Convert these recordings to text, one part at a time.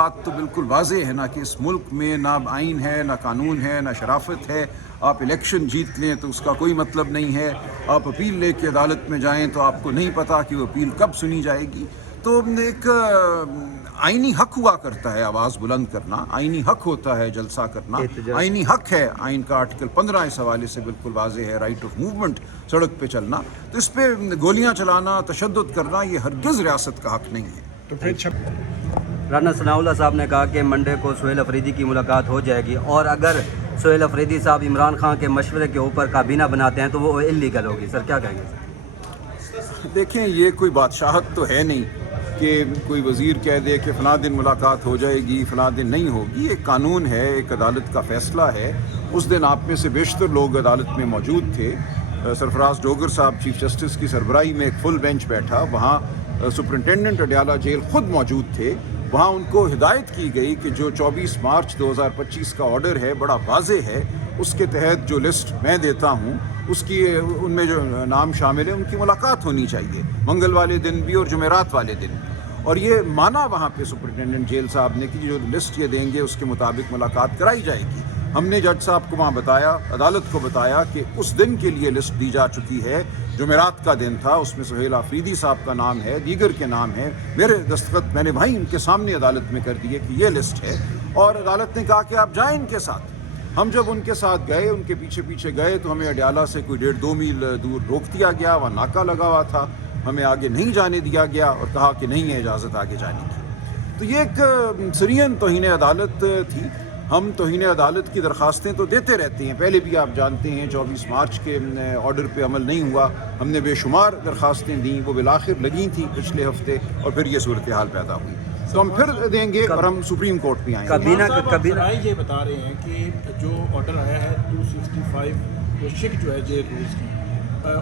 بات تو بالکل واضح ہے نا کہ اس ملک میں نہ آئین ہے، نہ قانون ہے، نہ شرافت ہے. آپ الیکشن جیت لیں تو اس کا کوئی مطلب نہیں ہے. آپ اپیل لے کے عدالت میں جائیں تو آپ کو نہیں پتہ کہ وہ اپیل کب سنی جائے گی. تو ایک آئینی حق ہوا کرتا ہے آواز بلند کرنا، آئینی حق ہوتا ہے جلسہ کرنا، آئینی حق ہے. آئین کا آرٹیکل 15 اس حوالے سے بالکل واضح ہے، رائٹ آف موومنٹ، سڑک پہ چلنا. تو اس پہ گولیاں چلانا، تشدد کرنا، یہ ہرگز ریاست کا حق نہیں ہے. تو پھر رانا ثناء اللہ صاحب نے کہا کہ منڈے کو سہیل افریدی کی ملاقات ہو جائے گی، اور اگر سہیل افریدی صاحب عمران خان کے مشورے کے اوپر کابینہ بناتے ہیں تو وہ اللیگل ہوگی. سر کیا کہیں گے؟ دیکھیں، یہ کوئی بادشاہت تو ہے نہیں کہ کوئی وزیر کہہ دے کہ فلاں دن ملاقات ہو جائے گی، فلاں دن نہیں ہوگی. ایک قانون ہے، ایک عدالت کا فیصلہ ہے. اس دن آپ میں سے بیشتر لوگ عدالت میں موجود تھے. سرفراز ڈوگر صاحب چیف جسٹس کی سربراہی میں ایک فل بینچ بیٹھا، وہاں سپرنٹینڈنٹ اڈیالہ جیل خود موجود تھے. وہاں ان کو ہدایت کی گئی کہ جو 24 مارچ 2025 کا آرڈر ہے بڑا واضح ہے، اس کے تحت جو لسٹ میں دیتا ہوں اس کی ان میں جو نام شامل ہے ان کی ملاقات ہونی چاہیے، منگل والے دن بھی اور جمعرات والے دن بھی. اور یہ مانا وہاں پہ سپرنٹینڈنٹ جیل صاحب نے کہ جو لسٹ یہ دیں گے اس کے مطابق ملاقات کرائی جائے گی. ہم نے جج صاحب کو وہاں بتایا، عدالت کو بتایا کہ اس دن کے لیے لسٹ دی جا چکی ہے. جمعرات کا دن تھا، اس میں سہیل افریدی صاحب کا نام ہے، دیگر کے نام ہے. میرے دستخط میں نے بھائی ان کے سامنے عدالت میں کر دیے کہ یہ لسٹ ہے، اور عدالت نے کہا کہ آپ جائیں ان کے ساتھ. ہم جب ان کے ساتھ گئے، ان کے پیچھے پیچھے گئے تو ہمیں اڈیالہ سے کوئی 1.5-2 میل دور روک دیا گیا. وہاں ناکہ لگا ہوا تھا، ہمیں آگے نہیں جانے دیا گیا اور کہا کہ نہیں ہے اجازت آگے جانے کی. تو یہ ایک سرین توہین عدالت تھی. ہم توہین عدالت کی درخواستیں تو دیتے رہتے ہیں، پہلے بھی آپ جانتے ہیں 24 مارچ کے آرڈر پہ عمل نہیں ہوا. ہم نے بے شمار درخواستیں دیں، وہ بالآخر لگی تھیں پچھلے ہفتے، اور پھر یہ صورتحال پیدا ہوئی. تو ہم پھر دیں گے اور ہم سپریم کورٹ بھی آئیں گے. کابینہ یہ بتا رہے ہیں کہ جو آرڈر آیا ہے 265 جو شک جو ہے جیل رولز کی،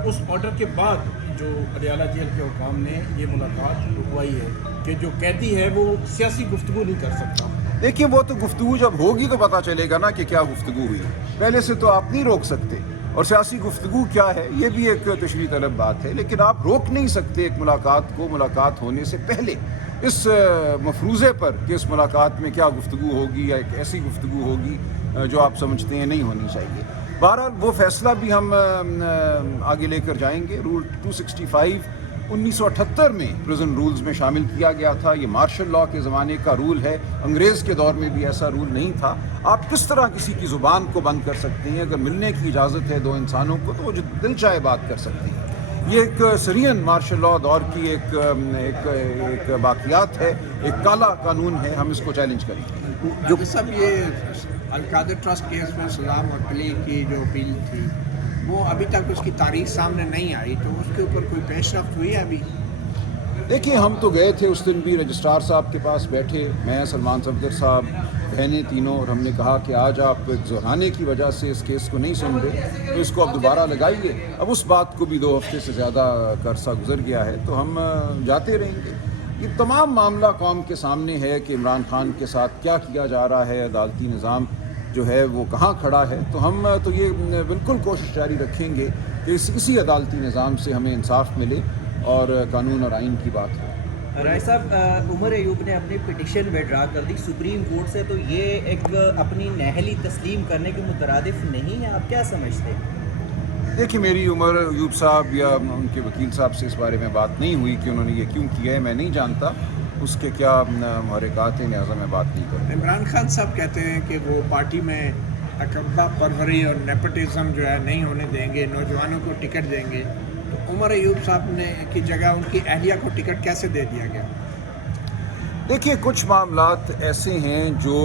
اس آرڈر کے بعد جو اڈیالہ جیل کے حکام نے یہ ملاقات رکوائی ہے کہ جو قیدی ہے وہ سیاسی گفتگو نہیں کر سکتا. دیکھیے، وہ تو گفتگو جب ہوگی تو پتہ چلے گا نا کہ کیا گفتگو ہوئی. پہلے سے تو آپ نہیں روک سکتے، اور سیاسی گفتگو کیا ہے یہ بھی ایک تشریح طلب بات ہے. لیکن آپ روک نہیں سکتے ایک ملاقات کو ملاقات ہونے سے پہلے اس مفروضے پر کہ اس ملاقات میں کیا گفتگو ہوگی یا ایک ایسی گفتگو ہوگی جو آپ سمجھتے ہیں نہیں ہونی چاہیے. بہرحال وہ فیصلہ بھی ہم آگے لے کر جائیں گے. رول 265 1978 میں پرزن رولز میں شامل کیا گیا تھا. یہ مارشل لاء کے زمانے کا رول ہے، انگریز کے دور میں بھی ایسا رول نہیں تھا. آپ کس طرح کسی کی زبان کو بند کر سکتے ہیں؟ اگر ملنے کی اجازت ہے دو انسانوں کو تو وہ جو دل چاہے بات کر سکتے ہیں. یہ ایک سرین مارشل لاء دور کی ایک باقیات ہے، ایک کالا قانون ہے. ہم اس کو چیلنج کریں گے. جو سب یہ القادر ٹرسٹ کیس میں سلام اور کلی کی جو اپیل تھی وہ ابھی تک اس کی تاریخ سامنے نہیں آئی، تو اس کے اوپر کوئی پیش رفت ہوئی ہے ابھی؟ دیکھیے، ہم تو گئے تھے اس دن بھی، رجسٹرار صاحب کے پاس بیٹھے، میں، سلمان صفدر صاحب، بہنیں تینوں، اور ہم نے کہا کہ آج آپ زہرانے کی وجہ سے اس کیس کو نہیں سن رہے تو اس کو اب دوبارہ لگائیے. اب اس بات کو بھی 2 ہفتے سے زیادہ کا عرصہ گزر گیا ہے، تو ہم جاتے رہیں گے. یہ تمام معاملہ قوم کے سامنے ہے کہ عمران خان کے ساتھ کیا کیا جا رہا ہے، عدالتی نظام جو ہے وہ کہاں کھڑا ہے. تو ہم تو یہ بالکل کوشش جاری رکھیں گے کہ اسی عدالتی نظام سے ہمیں انصاف ملے اور قانون اور آئین کی بات ہو. رائے صاحب، عمر ایوب نے اپنی پٹیشن وڈرا کر دی سپریم کورٹ سے، تو یہ ایک اپنی نااہلی تسلیم کرنے کے مترادف نہیں ہے؟ آپ کیا سمجھتے ہیں؟ دیکھیے، میری عمر ایوب صاحب یا ان کے وکیل صاحب سے اس بارے میں بات نہیں ہوئی کہ انہوں نے یہ کیوں کیا ہے. میں نہیں جانتا اس کے کیا محرکات ہیں، لہٰذا میں بات نہیں کروں. عمران خان صاحب کہتے ہیں کہ وہ پارٹی میں اکبا پروری اور نیپوٹزم جو ہے نہیں ہونے دیں گے، نوجوانوں کو ٹکٹ دیں گے. تو عمر ایوب صاحب نے کی جگہ ان کی اہلیہ کو ٹکٹ کیسے دے دیا گیا؟ دیکھیے، کچھ معاملات ایسے ہیں جو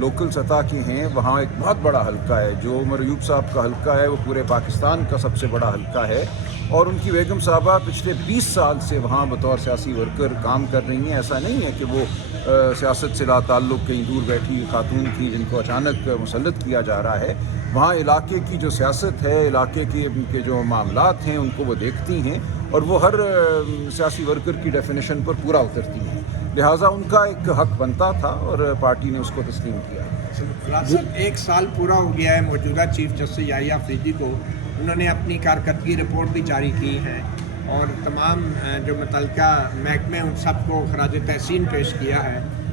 لوکل سطح کے ہیں، وہاں ایک بہت بڑا حلقہ ہے. جو عمر ایوب صاحب کا حلقہ ہے وہ پورے پاکستان کا سب سے بڑا حلقہ ہے، اور ان کی بیگم صاحبہ پچھلے 20 سال سے وہاں بطور سیاسی ورکر کام کر رہی ہیں. ایسا نہیں ہے کہ وہ سیاست سے لا تعلق کہیں دور بیٹھی خاتون تھی جن کو اچانک مسلط کیا جا رہا ہے. وہاں علاقے کی جو سیاست ہے، علاقے کے جو معاملات ہیں ان کو وہ دیکھتی ہیں، اور وہ ہر سیاسی ورکر کی ڈیفینیشن پر پورا اترتی ہیں. لہٰذا ان کا ایک حق بنتا تھا اور پارٹی نے اس کو تسلیم کیا. صاحب، 1 سال پورا ہو گیا ہے موجودہ چیف جسٹس یحییٰ افریدی کو. انہوں نے اپنی کارکردگی رپورٹ بھی جاری کی ہے اور تمام جو متعلقہ محکمے ان سب کو خراج تحسین پیش کیا ہے.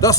10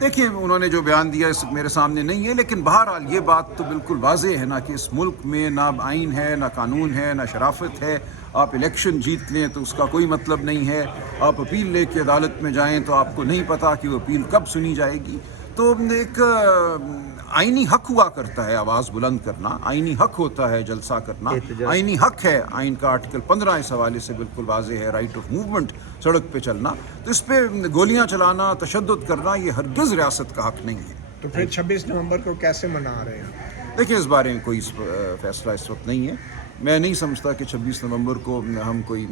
دیکھیں انہوں نے جو بیان دیا اس میرے سامنے نہیں ہے، لیکن بہرحال یہ بات تو بالکل واضح ہے نا کہ اس ملک میں نہ آئین ہے، نہ قانون ہے، نہ شرافت ہے۔ آپ الیکشن جیت لیں تو اس کا کوئی مطلب نہیں ہے، آپ اپیل لے کے عدالت میں جائیں تو آپ کو نہیں پتہ کہ وہ اپیل کب سنی جائے گی۔ تو ایک آئینی حق ہوا کرتا ہے آواز بلند کرنا، آئینی حق ہوتا ہے جلسہ کرنا، آئینی حق ہے، آئین کا آرٹیکل 15 اس حوالے سے بالکل واضح ہے، رائٹ آف موومنٹ، سڑک پہ چلنا۔ تو اس پہ گولیاں چلانا، تشدد کرنا یہ ہرگز ریاست کا حق نہیں ہے۔ تو پھر 26 نومبر کو کیسے منا رہے ہیں؟ دیکھیں اس بارے میں کوئی فیصلہ اس وقت نہیں ہے۔ میں نہیں سمجھتا کہ 26 نومبر کو ہم کوئی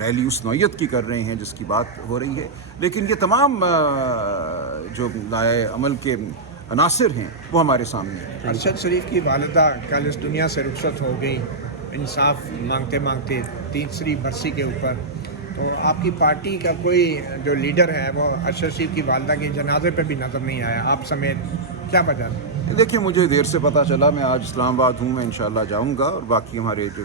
ریلی اس نوعیت کی کر رہے ہیں جس کی بات ہو رہی ہے، لیکن یہ تمام جو لائے عمل کے عناصر ہیں وہ ہمارے سامنے ہیں۔ ارشد شریف کی والدہ کل اس دنیا سے رخصت ہو گئی انصاف مانگتے مانگتے تیسری برسی کے اوپر، تو آپ کی پارٹی کا کوئی جو لیڈر ہے وہ ارشد شریف کی والدہ کے جنازے پہ بھی نظر نہیں آیا، آپ سمیت، کیا وجہ ہے؟ دیکھیں مجھے دیر سے پتہ چلا، میں آج اسلام آباد ہوں، میں انشاءاللہ جاؤں گا اور باقی ہمارے جو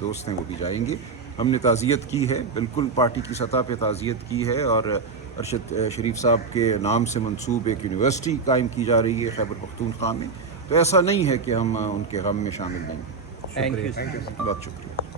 دوست ہیں وہ بھی جائیں گے۔ ہم نے تعزیت کی ہے، بالکل پارٹی کی سطح پہ تعزیت کی ہے، اور ارشد شریف صاحب کے نام سے منسوب ایک یونیورسٹی قائم کی جا رہی ہے خیبر پختونخوا میں، تو ایسا نہیں ہے کہ ہم ان کے غم میں شامل نہیں ہیں۔ Thank you. بہت شکریہ۔